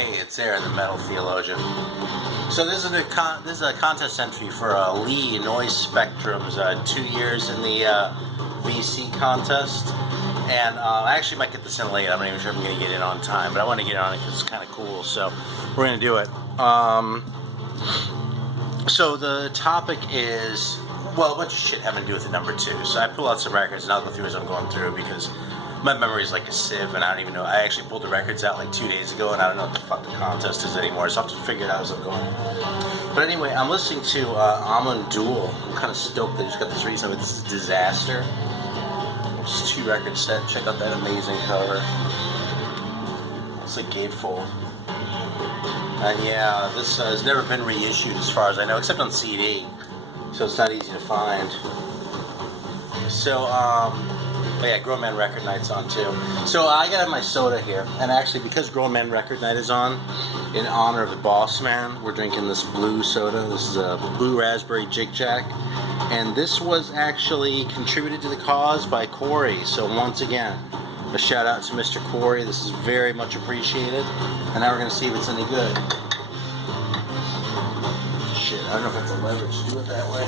Hey, it's Aaron, the Metal Theologian. So this is a contest entry for Lee NoiseSpektrum's 2 years in the VC contest. And I actually might get this in late. I'm not even sure if I'm going to get in on time, but I want to get on it because it's kind of cool. So we're going to do it. So the topic is, well, a bunch of shit having to do with the number 2. So I pull out some records and I'll go through as I'm going through because my memory is like a sieve and I don't even know. I actually pulled the records out like 2 days ago and I don't know what the fuck the contest is anymore. So I'll have to figure it out as I'm going. But anyway, I'm listening to Amon Duel. I'm kind of stoked that I just got this recently. This is Disaster. It's a 2-record set. Check out that amazing cover. It's a gatefold. And yeah, this has never been reissued as far as I know, except on CD. So it's not easy to find. So, oh yeah, Grown Man Record Night's on too. So I got my soda here, and actually because Grown Man Record Night is on, in honor of the boss man, we're drinking this blue soda. This is a blue raspberry Jig Jack, and this was actually contributed to the cause by Corey. So once again, a shout out to Mr. Corey. This is very much appreciated, and now we're gonna see if it's any good. Shit, I don't know if I have the leverage to do it that way.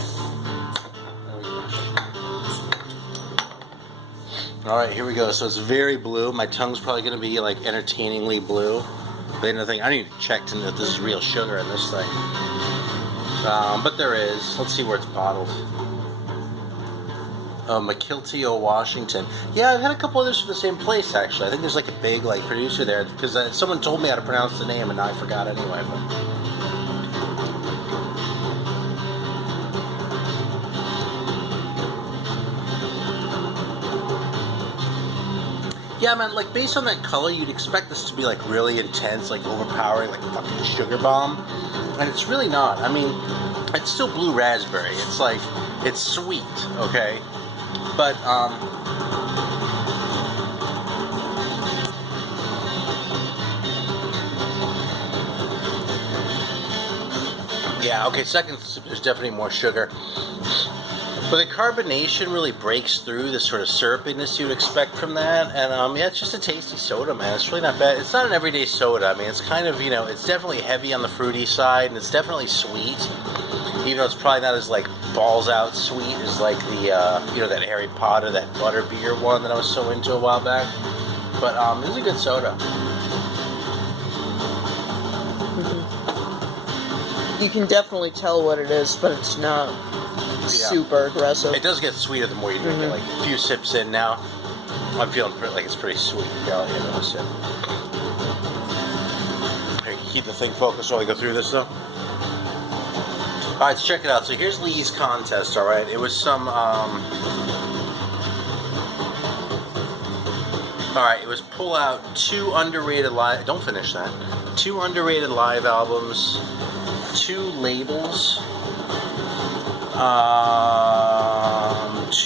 Alright, here we go. So it's very blue. My tongue's probably going to be like entertainingly blue. But nothing. I didn't even check to know if this is real sugar in this thing. But there is. Let's see where it's bottled. McKilty, Washington. Yeah, I've had a couple others from the same place actually. I think there's like a big like producer there because someone told me how to pronounce the name and now I forgot anyway. But yeah, man, like, based on that color, you'd expect this to be, like, really intense, like, overpowering, like, fucking sugar bomb. And it's really not. I mean, it's still blue raspberry. It's, like, it's sweet, okay? But, yeah, okay, second, there's definitely more sugar. But the carbonation really breaks through the sort of syrupiness you'd expect from that. And, yeah, it's just a tasty soda, man. It's really not bad. It's not an everyday soda. I mean, it's kind of, you know, it's definitely heavy on the fruity side, and it's definitely sweet. Even though it's probably not as, like, balls-out sweet as, like, the, you know, that Harry Potter, that butterbeer one that I was so into a while back. But, it was a good soda. You can definitely tell what it is, but it's not super aggressive. It does get sweeter the more you drink it. Like a few sips in now, I'm feeling like it's pretty sweet. Yeah, I'll give it a sip. Here, keep the thing focused while we go through this though. Alright, so check it out. So here's Lee's contest, alright? It was some, alright, it was pull out 2 underrated live, don't finish that. 2 underrated live albums, 2 labels,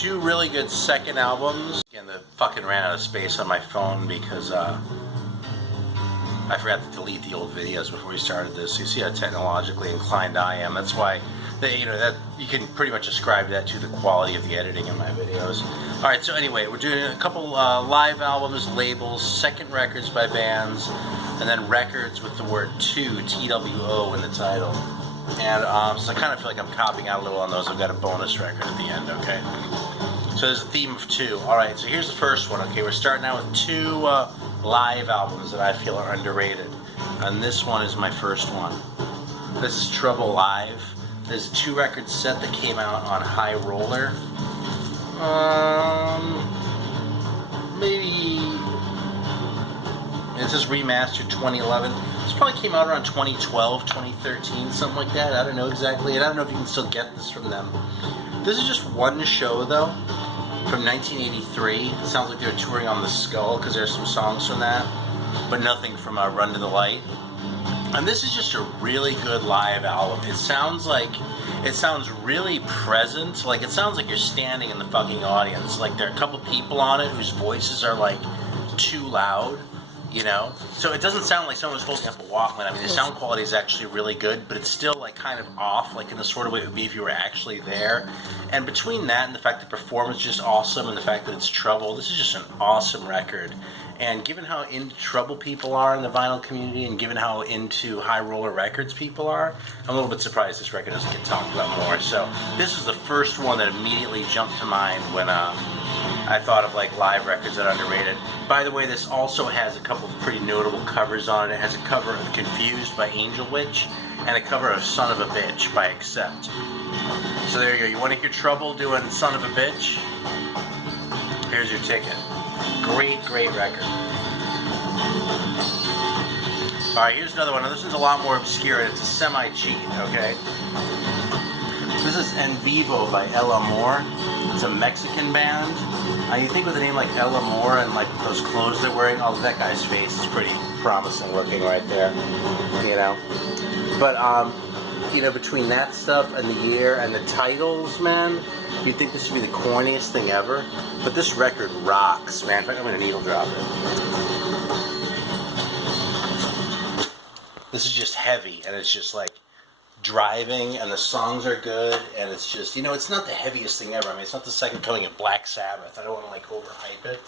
2 really good second albums. Again, the fucking ran out of space on my phone because I forgot to delete the old videos before we started this. You see how technologically inclined I am. That's why, you know, that you can pretty much ascribe that to the quality of the editing in my videos. All right, so anyway, we're doing a couple live albums, labels, second records by bands, and then records with the word 2, T-W-O, in the title. And so I kind of feel like I'm copying out a little on those. I've got a bonus record at the end, okay? So there's a theme of 2. Alright, so here's the first one, okay? We're starting out with 2 live albums that I feel are underrated. And this one is my first one. This is Trouble Live. There's a 2-record set that came out on High Roller. Maybe... This is remastered 2011. This probably came out around 2012, 2013, something like that. I don't know exactly. And I don't know if you can still get this from them. This is just one show, though, from 1983. It sounds like they were touring on The Skull, because there's some songs from that. But nothing from Run to the Light. And this is just a really good live album. It sounds really present. Like, it sounds like you're standing in the fucking audience. Like, there are a couple people on it whose voices are, like, too loud. you know? So it doesn't sound like someone's holding up a Walkman. I mean, the sound quality is actually really good, but it's still like kind of off, like in the sort of way it would be if you were actually there. And between that and the fact that the performance is just awesome and the fact that it's treble, this is just an awesome record. And given how into treble people are in the vinyl community and given how into high roller records people are, I'm a little bit surprised this record doesn't get talked about more. So this was the first one that immediately jumped to mind when I thought of like live records that are underrated. By the way, this also has a couple of pretty notable covers on it. It has a cover of Confused by Angel Witch and a cover of Son of a Bitch by Accept. So there you go. You want to hear Trouble doing Son of a Bitch? Here's your ticket. Great, great record. Alright, here's another one. Now, this one's a lot more obscure. It's a semi-cheat, okay? This is En Vivo by El Amor. It's a Mexican band. You think with a name like El Amor and like those clothes they're wearing, oh, that guy's face is pretty promising looking right there, you know? But, you know, between that stuff and the year and the titles, man, you'd think this would be the corniest thing ever. But this record rocks, man. In fact, I'm going to needle drop it. This is just heavy, and it's just like driving, and the songs are good, and it's just, you know, it's not the heaviest thing ever. I mean, it's not the second coming of Black Sabbath. I don't want to, like, overhype it.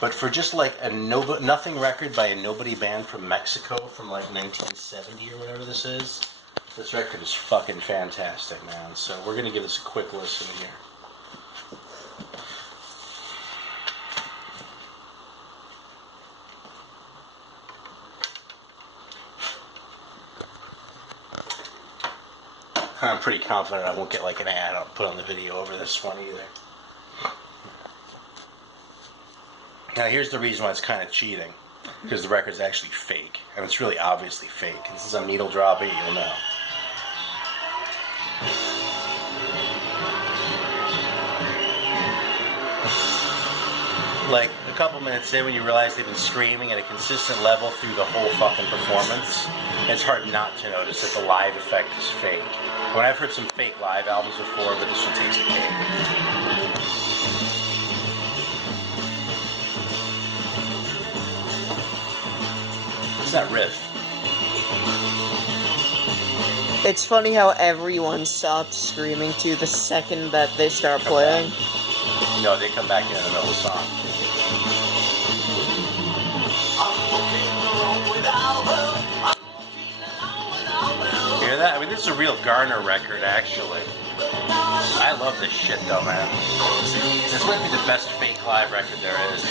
But for just, like, a nothing record by a nobody band from Mexico from, like, 1970 or whatever this is, this record is fucking fantastic, man. So we're going to give this a quick listen here. I'm pretty confident I won't get like an ad I'll put on the video over this one either. Now here's the reason why it's kind of cheating. Because the record's actually fake. And it's really obviously fake. This is a needle drop it, you'll know. Like a couple minutes in when you realize they've been screaming at a consistent level through the whole fucking performance, it's hard not to notice that the live effect is fake. When I've heard some fake live albums before, but this one takes a cake. What's that riff? It's funny how everyone stops screaming to the second that they start playing. No, they come back in the middle of the song. Hear that? I mean, this is a real Garner record, actually. I love this shit, though, man. This might be the best fake live record there is.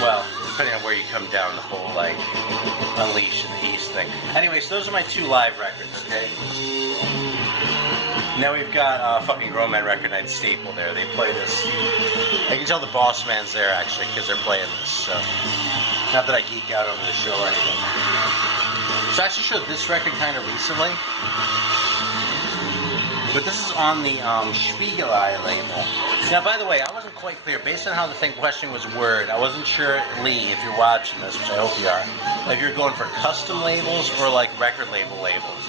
Well, depending on where you come down the whole, like, Unleash in the East thing. Anyways, those are my two live records, okay? Now we've got a fucking Grown Man Record Night staple there. They play this. I can tell the boss man's there, actually, because they're playing this, so. Not that I geek out over the show or anything. So I actually showed this record kind of recently. But this is on the Spiegelei label. Now, by the way, I wasn't quite clear. Based on how the question was worded, I wasn't sure, Lee, if you're watching this, which I hope you are, if you're going for custom labels or like record label labels.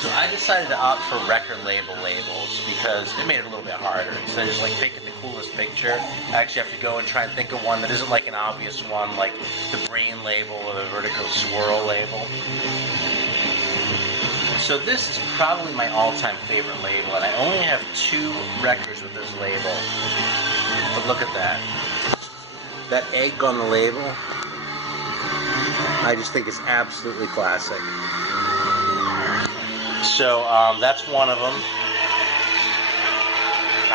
So I decided to opt for record label labels because it made it a little bit harder. Instead of just like picking the coolest picture, I actually have to go and try and think of one that isn't like an obvious one, like the Brain label or the Vertigo Swirl label. So this is probably my all-time favorite label, and I only have 2 records with this label. But look at that. That egg on the label, I just think it's absolutely classic. So that's one of them.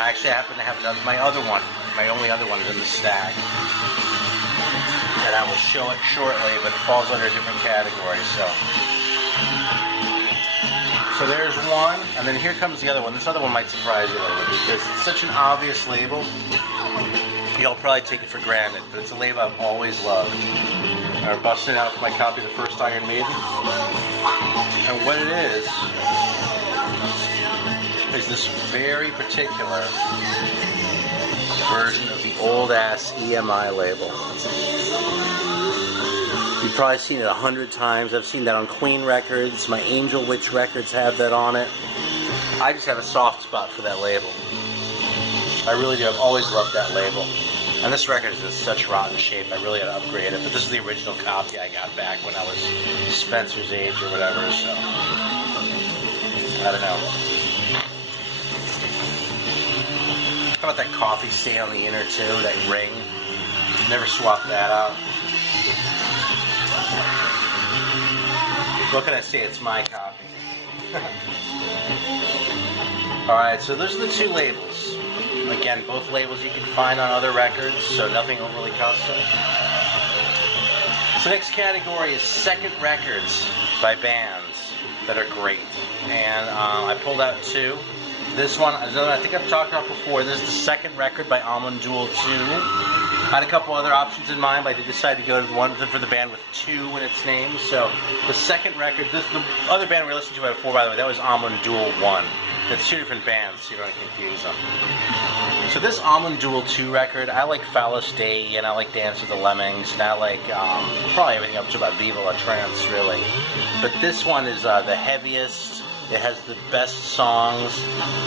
I actually happen to have another, my only other one is in the stack. And I will show it shortly, but it falls under a different category, So there's one, and then here comes the other one. This other one might surprise you a little bit because it's such an obvious label. You'll probably take it for granted, but it's a label I've always loved. I'm busting out my copy of the first Iron Maiden. And what it is this very particular version of the old-ass EMI label. You've probably seen it 100 times. I've seen that on Queen records. My Angel Witch records have that on it. I just have a soft spot for that label. I really do. I've always loved that label. And this record is in such rotten shape, I really had to upgrade it. But this is the original copy I got back when I was Spencer's age or whatever, so I don't know. How about that coffee stain on the inner too, that ring? Never swap that out. What can I say? It's my copy. Alright, so those are the two labels. Again, both labels you can find on other records, so nothing overly custom. So next category is second records by bands that are great. And I pulled out two. This one, I think I've talked about before, this is the second record by Almond Duel 2. I had a couple other options in mind, but I did decide to go to the one for the band with 2 in its name. So the second record, the other band we listened to before, by the way, that was Almond Duel 1. It's 2 different bands, so you don't confuse them. So this Almond Duel 2 record, I like Phallus Day, and I like Dance with the Lemmings, and I like probably everything up to about Viva La Trance, really. But this one is the heaviest. It has the best songs.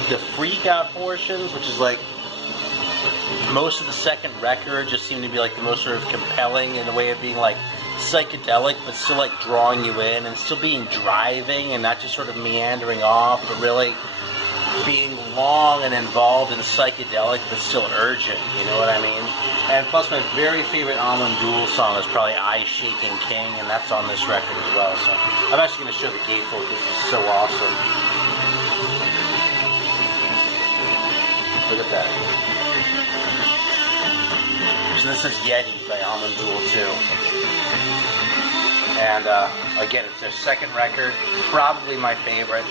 The freak out portions, which is like most of the second record, just seem to be like the most sort of compelling in the way of being like psychedelic, but still like drawing you in and still being driving and not just sort of meandering off, but really being long and involved and psychedelic, but still urgent, you know what I mean? And plus my very favorite Almond Duel song is probably Eye Shaking King, and that's on this record as well. So I'm actually going to show the gatefold because this is so awesome. Look at that. So this is Yeti by Almond Duel 2. And again, it's their second record, probably my favorite,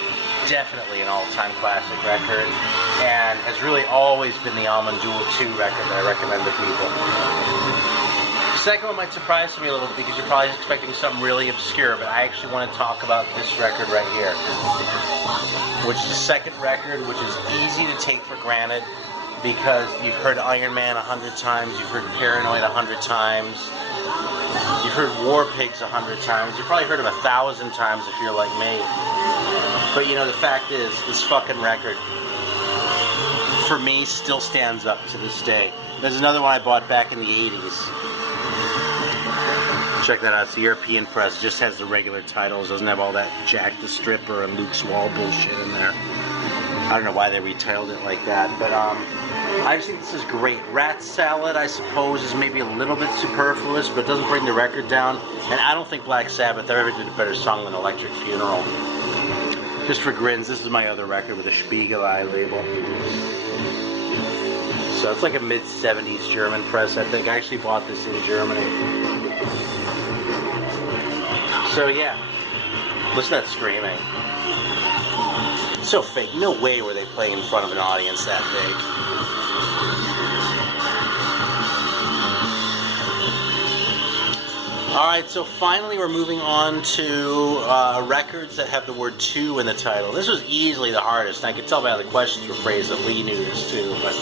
definitely an all-time classic record, and has really always been the Almond Duel 2 record that I recommend to people. The second one might surprise me a little because you're probably expecting something really obscure, but I actually want to talk about this record right here, which is the second record, which is easy to take for granted because you've heard Iron Man 100 times, you've heard Paranoid 100 times, you've heard War Pigs 100 times. You've probably heard them 1,000 times if you're like me. But you know, the fact is, this fucking record, for me, still stands up to this day. There's another one I bought back in the 80s. Check that out. It's the European press. It just has the regular titles. Doesn't have all that Jack the Stripper and Luke's Wall bullshit in there. I don't know why they retitled it like that, but I just think this is great. Rat Salad, I suppose, is maybe a little bit superfluous, but it doesn't bring the record down. And I don't think Black Sabbath ever did a better song than Electric Funeral. Just for grins, this is my other record with a Spiegelei label. So it's like a mid-70s German press, I think. I actually bought this in Germany. So yeah, listen to that screaming. So fake. No way were they playing in front of an audience that big. Alright, so finally we're moving on to records that have the word 2 in the title. This was easily the hardest, and I could tell by how the questions were phrased that Lee knew this too. But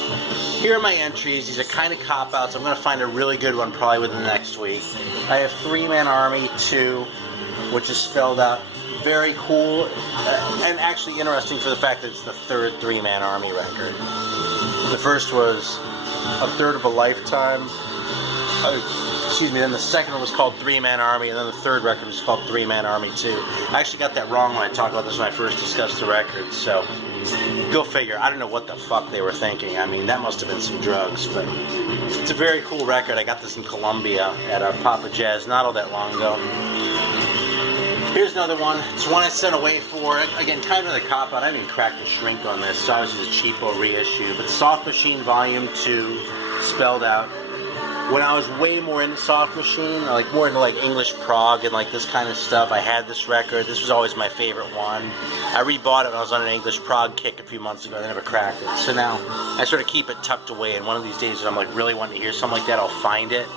here are my entries. These are kind of cop-outs. I'm going to find a really good one probably within the next week. I have 3 Man Army 2, which is spelled out. Very cool, and actually interesting for the fact that it's the third 3 Man Army record. The first was A Third of a Lifetime. Excuse me, then the second one was called 3 Man Army, and then the third record was called 3 Man Army 2. I actually got that wrong when I talked about this when I first discussed the record, so go figure. I don't know what the fuck they were thinking. I mean, that must have been some drugs, but it's a very cool record. I got this in Colombia at Papa Jazz not all that long ago. Here's another one. It's one I sent away for. Again, kind of the cop-out. I didn't even crack the shrink on this, so obviously it's a cheapo reissue. But Soft Machine Volume 2, spelled out. When I was way more into Soft Machine, like more into like English prog and like this kind of stuff, I had this record. This was always my favorite one. I rebought it when I was on an English prog kick a few months ago. I never cracked it. So now I sort of keep it tucked away. And one of these days when I'm like really wanting to hear something like that, I'll find it.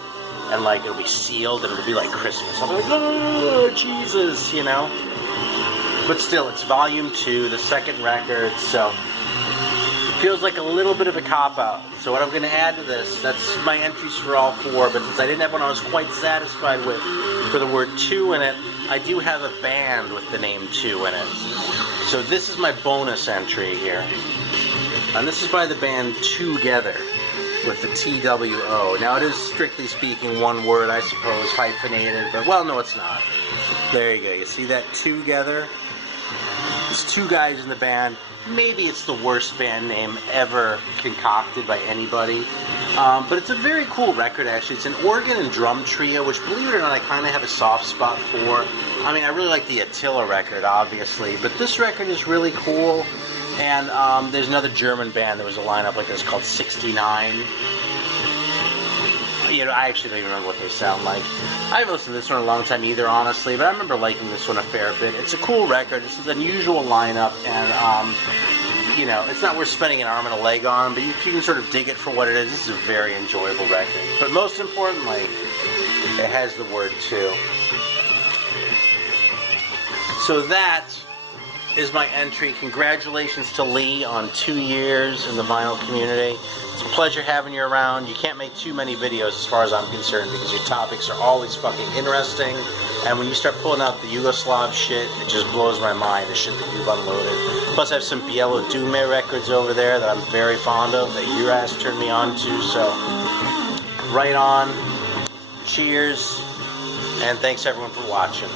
And like it'll be sealed and it'll be like Christmas. I'll be like, oh, Jesus, you know? But still, it's Volume 2, the second record, so it feels like a little bit of a cop-out. So what I'm going to add to this, that's my entries for all 4, but since I didn't have one I was quite satisfied with for the word 2 in it, I do have a band with the name 2 in it. So this is my bonus entry here. And this is by the band Together. with the TWO. Now it is strictly speaking one word, I suppose, hyphenated, but well, no, it's not. There you go. You see that together? It's two guys in the band. Maybe it's the worst band name ever concocted by anybody. But it's a very cool record, actually. It's an organ and drum trio, which, believe it or not, I kind of have a soft spot for. I mean, I really like the Attila record, obviously, but this record is really cool. And there's another German band that was a lineup like this called 69. You know, I actually don't even remember what they sound like. I haven't listened to this one in a long time either, honestly, but I remember liking this one a fair bit. It's a cool record. This is an unusual lineup, and, you know, it's not worth spending an arm and a leg on, but if you can sort of dig it for what it is, this is a very enjoyable record. But most importantly, it has the word "to." So that is my entry. Congratulations to Lee on 2 years in the vinyl community. It's a pleasure having you around. You can't make too many videos as far as I'm concerned because your topics are always fucking interesting. And when you start pulling out the Yugoslav shit, it just blows my mind, the shit that you've unloaded. Plus I have some Bielo Dume records over there that I'm very fond of that your ass turned me on to. So, right on. Cheers. And thanks everyone for watching.